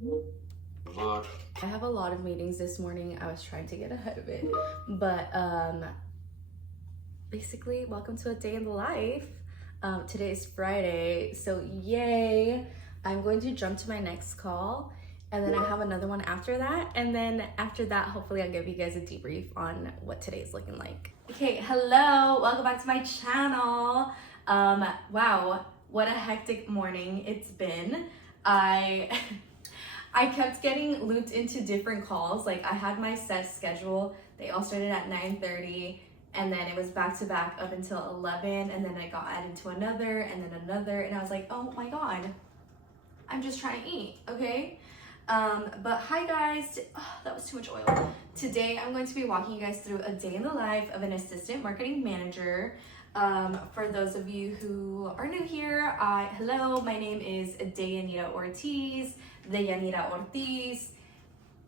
I have a lot of meetings this morning. I was trying to get ahead of it, but basically, welcome to a day in the life. Today is Friday, so yay! I'm going to jump to my next call, and then I have another one after that, and then after that, hopefully I'll give you guys a debrief on what today's looking like. Okay, hello, welcome back to my channel. Wow, what a hectic morning it's been. I kept getting looped into different calls. Like, I had my set schedule. They all started at 9:30, and then it was back to back up until 11, and then I got added to another, and then another, and I was like, oh my God, I'm just trying to eat, okay? But hi guys, that was too much oil. Today I'm going to be walking you guys through a day in the life of an assistant marketing manager. For those of you who are new here, hello, my name is Deyanira Ortiz,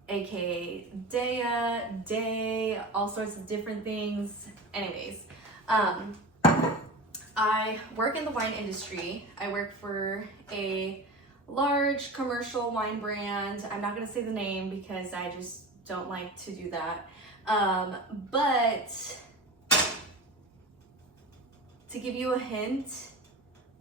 aka Dea, Day, all sorts of different things. Anyways, I work in the wine industry. I work for a large commercial wine brand. I'm not gonna say the name because I just don't like to do that. But to give you a hint,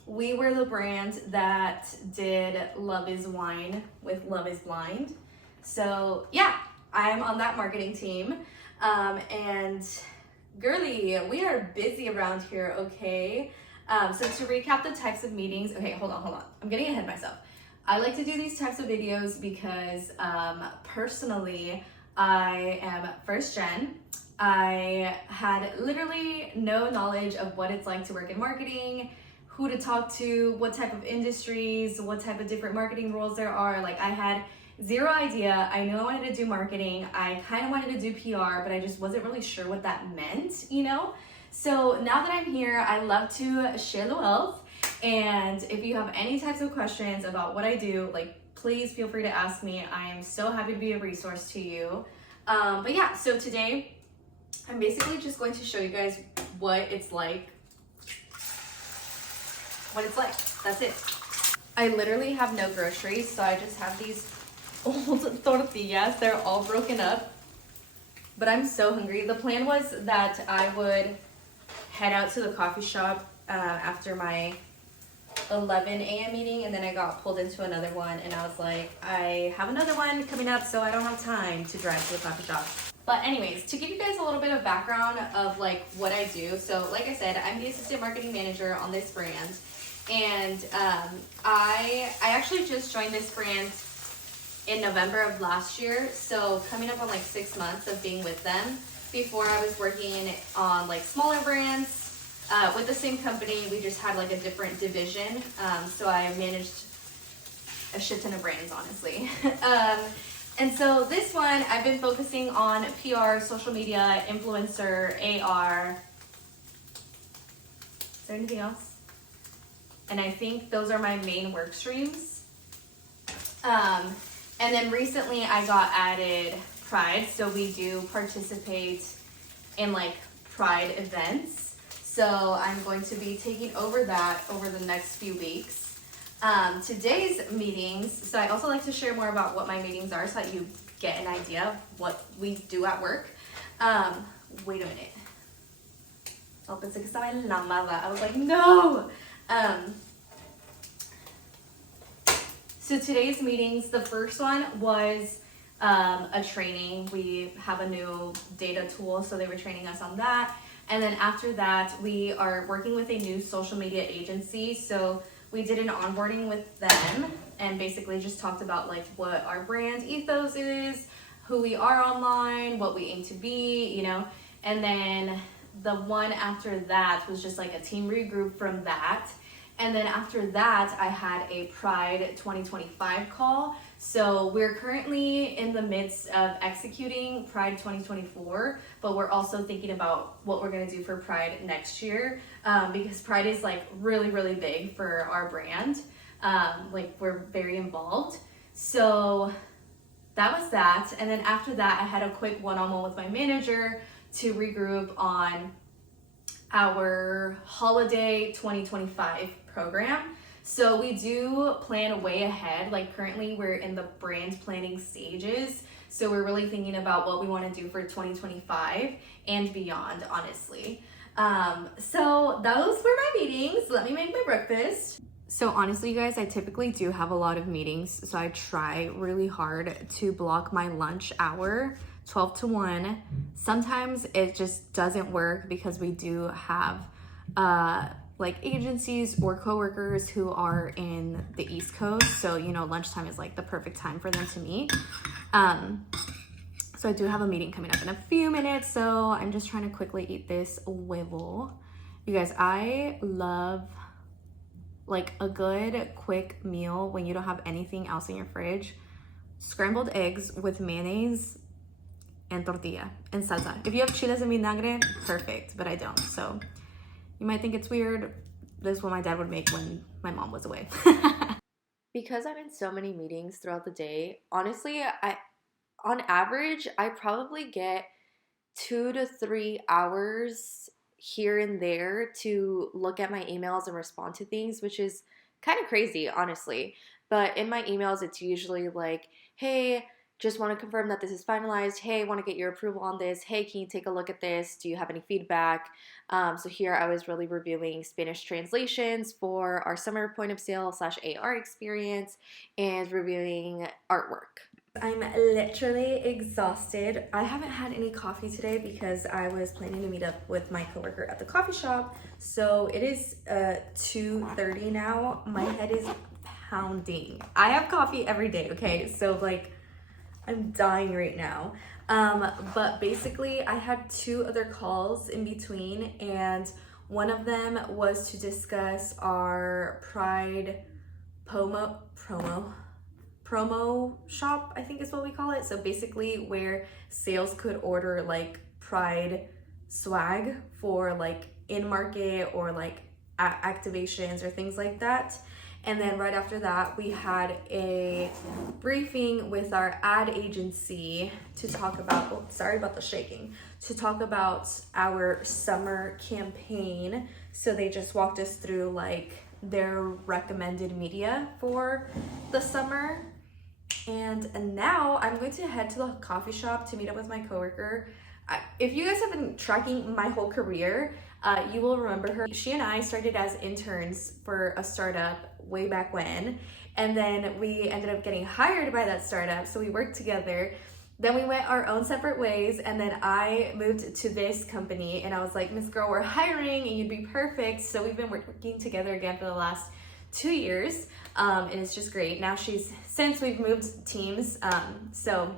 we were the brand that did Love is Wine with Love is Blind. So yeah, I'm on that marketing team. And girly, we are busy around here, okay? So to recap the types of meetings, okay, hold on. I'm getting ahead of myself. I like to do these types of videos because personally, I am first gen. I had literally no knowledge of what it's like to work in marketing, who to talk to, what type of industries, what type of different marketing roles there are. Like, I had zero idea. I knew I wanted to do marketing. I kind of wanted to do PR, but I just wasn't really sure what that meant, you know? So now that I'm here, I love to share the wealth. And if you have any types of questions about what I do, like, please feel free to ask me. I am so happy to be a resource to you. But yeah, so today I'm basically just going to show you guys what it's like. That's it. I literally have no groceries, so I just have these old tortillas. They're all broken up, but I'm so hungry. The plan was that I would head out to the coffee shop after my 11 a.m. meeting, and then I got pulled into another one, and I was like, I have another one coming up, so I don't have time to drive to the coffee shop. But anyways, to give you guys a little bit of background of like what I do. So like I said, I'm the assistant marketing manager on this brand. And I actually just joined this brand in November of last year. So coming up on like 6 months of being with them. Before, I was working on like smaller brands with the same company. We just had like a different division. So I managed a shit ton of brands, honestly. And so this one, I've been focusing on PR, social media, influencer, AR. Is there anything else? And I think those are my main work streams. And then recently I got added Pride. So we do participate in like Pride events. So I'm going to be taking over that over the next few weeks. Today's meetings, so I also like to share more about what my meetings are so that you get an idea of what we do at work. Wait a minute. Oh, pensé que estaba en la mala. I was like, no! So today's meetings, the first one was a training. We have a new data tool, so they were training us on that. And then after that, we are working with a new social media agency. So we did an onboarding with them and basically just talked about like what our brand ethos is, who we are online, what we aim to be, you know. And then the one after that was just like a team regroup from that. And then after that, I had a Pride 2025 call. So we're currently in the midst of executing Pride 2024, but we're also thinking about what we're gonna do for Pride next year, because Pride is like really, really big for our brand. Like, we're very involved. So that was that. And then after that, I had a quick one-on-one with my manager to regroup on our holiday 2025 program. So we do plan way ahead. Like currently we're in the brand planning stages. So we're really thinking about what we want to do for 2025 and beyond, honestly. So those were my meetings. Let me make my breakfast. So honestly, you guys, I typically do have a lot of meetings. So I try really hard to block my lunch hour 12 to 1. Sometimes it just doesn't work because we do have like agencies or coworkers who are in the East Coast. So, you know, lunchtime is like the perfect time for them to meet. So I do have a meeting coming up in a few minutes. So I'm just trying to quickly eat this huevo. You guys, I love like a good quick meal when you don't have anything else in your fridge. Scrambled eggs with mayonnaise and tortilla and salsa. If you have chiles en vinagre, perfect, but I don't. So you might think it's weird. This is what my dad would make when my mom was away. Because I'm in so many meetings throughout the day, honestly, on average, I probably get 2 to 3 hours here and there to look at my emails and respond to things, which is kind of crazy, honestly. But in my emails, it's usually like, hey, just want to confirm that this is finalized. Hey, want to get your approval on this. Hey, can you take a look at this? Do you have any feedback? So here I was really reviewing Spanish translations for our summer point of sale / AR experience and reviewing artwork. I'm literally exhausted. I haven't had any coffee today because I was planning to meet up with my coworker at the coffee shop. So it is 2:30 now. My head is pounding. I have coffee every day, okay? So like I'm dying right now. But basically I had 2 other calls in between, and one of them was to discuss our Pride promo shop, I think is what we call it. So basically where sales could order like Pride swag for like in market or like activations or things like that. And then right after that, we had a briefing with our ad agency to talk about, oh, sorry about the shaking, to talk about our summer campaign. So they just walked us through like their recommended media for the summer. And now I'm going to head to the coffee shop to meet up with my coworker. If you guys have been tracking my whole career, you will remember her. She and I started as interns for a startup way back when, and then we ended up getting hired by that startup, so we worked together. Then we went our own separate ways, and then I moved to this company, and I was like, Miss Girl, we're hiring, and you'd be perfect. So we've been working together again for the last 2 years, and it's just great. Now since we've moved teams, so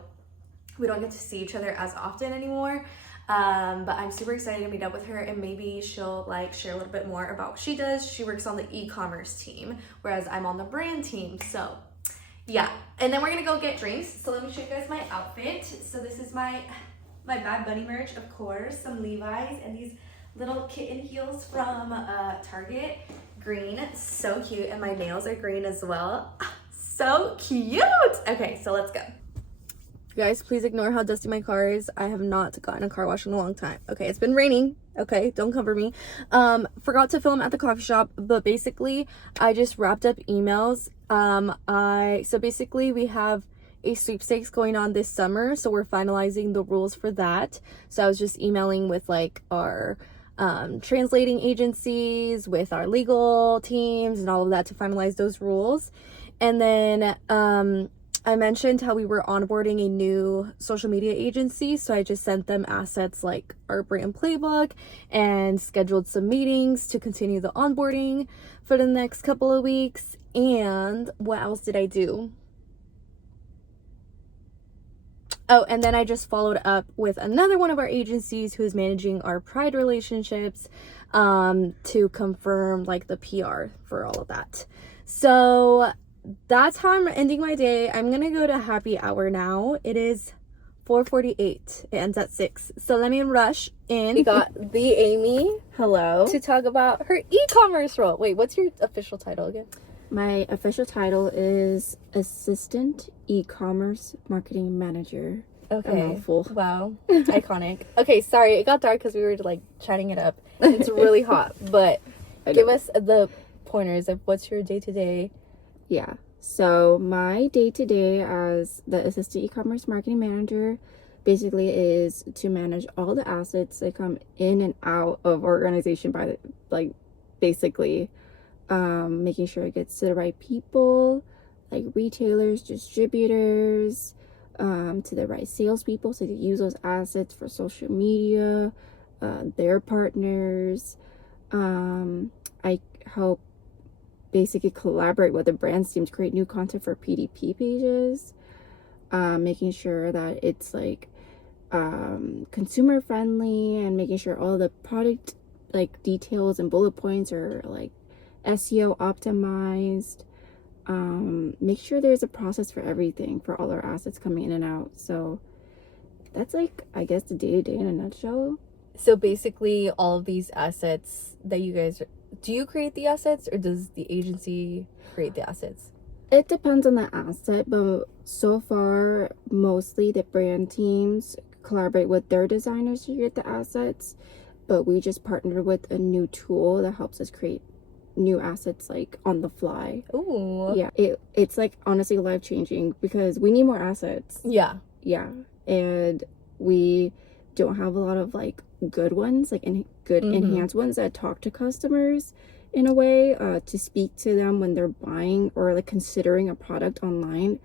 we don't get to see each other as often anymore. But I'm super excited to meet up with her, and maybe she'll like share a little bit more about what she does. She works on the e-commerce team, whereas I'm on the brand team. So yeah, and then we're gonna go get drinks. So let me show you guys my outfit. So this is my Bad Bunny merch, of course, some Levi's and these little kitten heels from Target, green, so cute, and my nails are green as well. So cute. Okay, so let's go. Guys, please ignore how dusty my car is. I have not gotten a car wash in a long time. Okay, it's been raining. Okay, don't cover me. Forgot to film at the coffee shop, but basically I just wrapped up emails. So basically we have a sweepstakes going on this summer, so we're finalizing the rules for that. So I was just emailing with like our translating agencies, with our legal teams and all of that to finalize those rules. And then I mentioned how we were onboarding a new social media agency, so I just sent them assets like our brand playbook and scheduled some meetings to continue the onboarding for the next couple of weeks. And what else did I do? Oh, and then I just followed up with another one of our agencies who's managing our Pride relationships to confirm like the PR for all of that. So that's how I'm ending my day. I'm gonna go to happy hour now. It is 4:48. It ends at 6. So let me rush in. We got the Amy, hello, to talk about her e-commerce role. Wait, what's your official title again? My official title is Assistant E-commerce Marketing Manager. Okay. Wow. Iconic. Okay, sorry, it got dark because we were like chatting it up. It's really hot, but give us the pointers of what's your day-to-day? Yeah. So my day-to-day as the assistant e-commerce marketing manager basically is to manage all the assets that come in and out of our organization by basically making sure it gets to the right people, like retailers, distributors, to the right salespeople so they use those assets for social media, their partners. I help basically collaborate with the brands team to create new content for PDP pages, making sure that it's like consumer friendly and making sure all the product like details and bullet points are like SEO optimized. Make sure there's a process for everything for all our assets coming in and out. So that's like, I guess, the day-to-day in a nutshell. So basically all of these assets that you guys, do you create the assets or does the agency create the assets? It depends on the asset, but so far mostly the brand teams collaborate with their designers to create the assets, but we just partnered with a new tool that helps us create new assets like on the fly. Ooh. Yeah, it's like honestly life-changing because we need more assets. Yeah. And we don't have a lot of like good ones, like good enhanced ones that talk to customers in a way, to speak to them when they're buying or like considering a product online.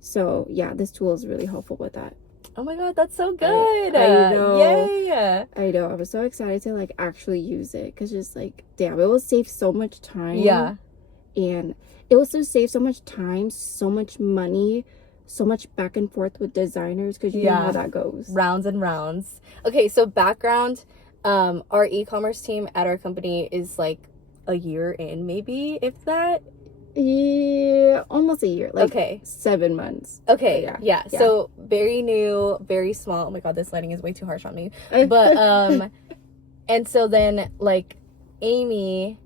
So yeah, this tool is really helpful with that. Oh my god, that's so good. I know. Yay. I know. I was so excited to like actually use it because just like, damn, it will save so much time. Yeah. And it will also save so much time, so much money, so much back and forth with designers because you know how that goes. Rounds and rounds. Okay, so background, our e-commerce team at our company is like a year in, maybe, if that. Yeah, almost a year. Like okay. 7 months. Okay, yeah. So very new, very small. Oh my god, this lighting is way too harsh on me. But and so then like Amy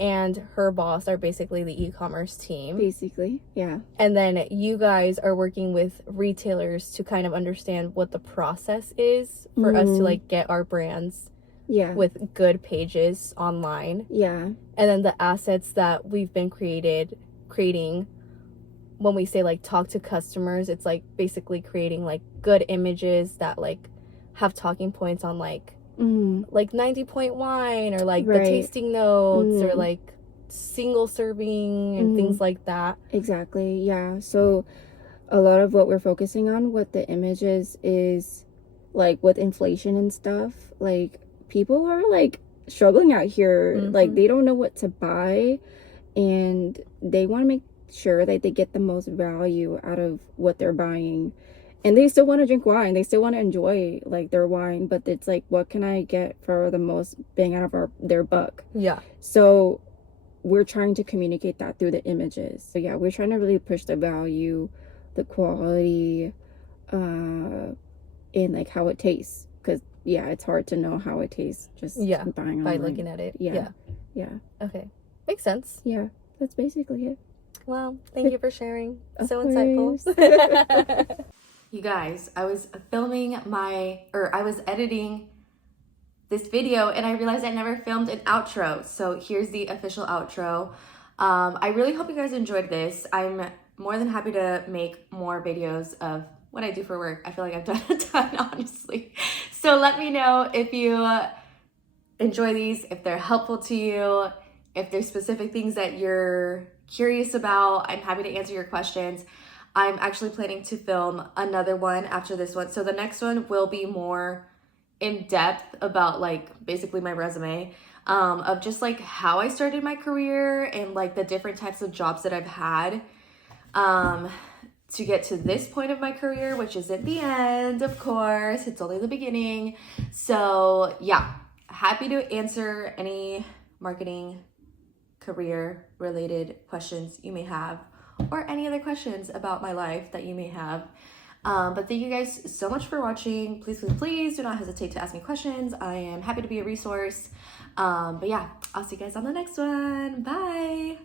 and her boss are basically the e-commerce team. Basically, yeah. And then you guys are working with retailers to kind of understand what the process is for us to like get our brands with good pages online. Yeah. And then the assets that we've been creating, when we say like talk to customers, it's like basically creating like good images that like have talking points on like 90-point wine or like the tasting notes or like single serving and things like that. Exactly. Yeah. So a lot of what we're focusing on with the images is like with inflation and stuff, like people are like struggling out here. Like they don't know what to buy and they want to make sure that they get the most value out of what they're buying. And they still want to drink wine. They still want to enjoy like their wine, but it's like, what can I get for the most bang out of their buck? Yeah. So we're trying to communicate that through the images. So yeah, we're trying to really push the value, the quality, and like how it tastes. Because yeah, it's hard to know how it tastes just buying online. By looking at it. Yeah. Okay, makes sense. Yeah, that's basically it. Well, thank you for sharing. So insightful. You guys, I was editing this video and I realized I never filmed an outro. So here's the official outro. I really hope you guys enjoyed this. I'm more than happy to make more videos of what I do for work. I feel like I've done a ton, honestly. So let me know if you enjoy these, if they're helpful to you, if there's specific things that you're curious about. I'm happy to answer your questions. I'm actually planning to film another one after this one. So the next one will be more in depth about like basically my resume, of just like how I started my career and like the different types of jobs that I've had to get to this point of my career, which isn't the end, of course. It's only the beginning. So yeah, happy to answer any marketing career related questions you may have, or any other questions about my life that you may have. But thank you guys so much for watching. Please do not hesitate to ask me questions. I am happy to be a resource. But yeah, I'll see you guys on the next one. Bye.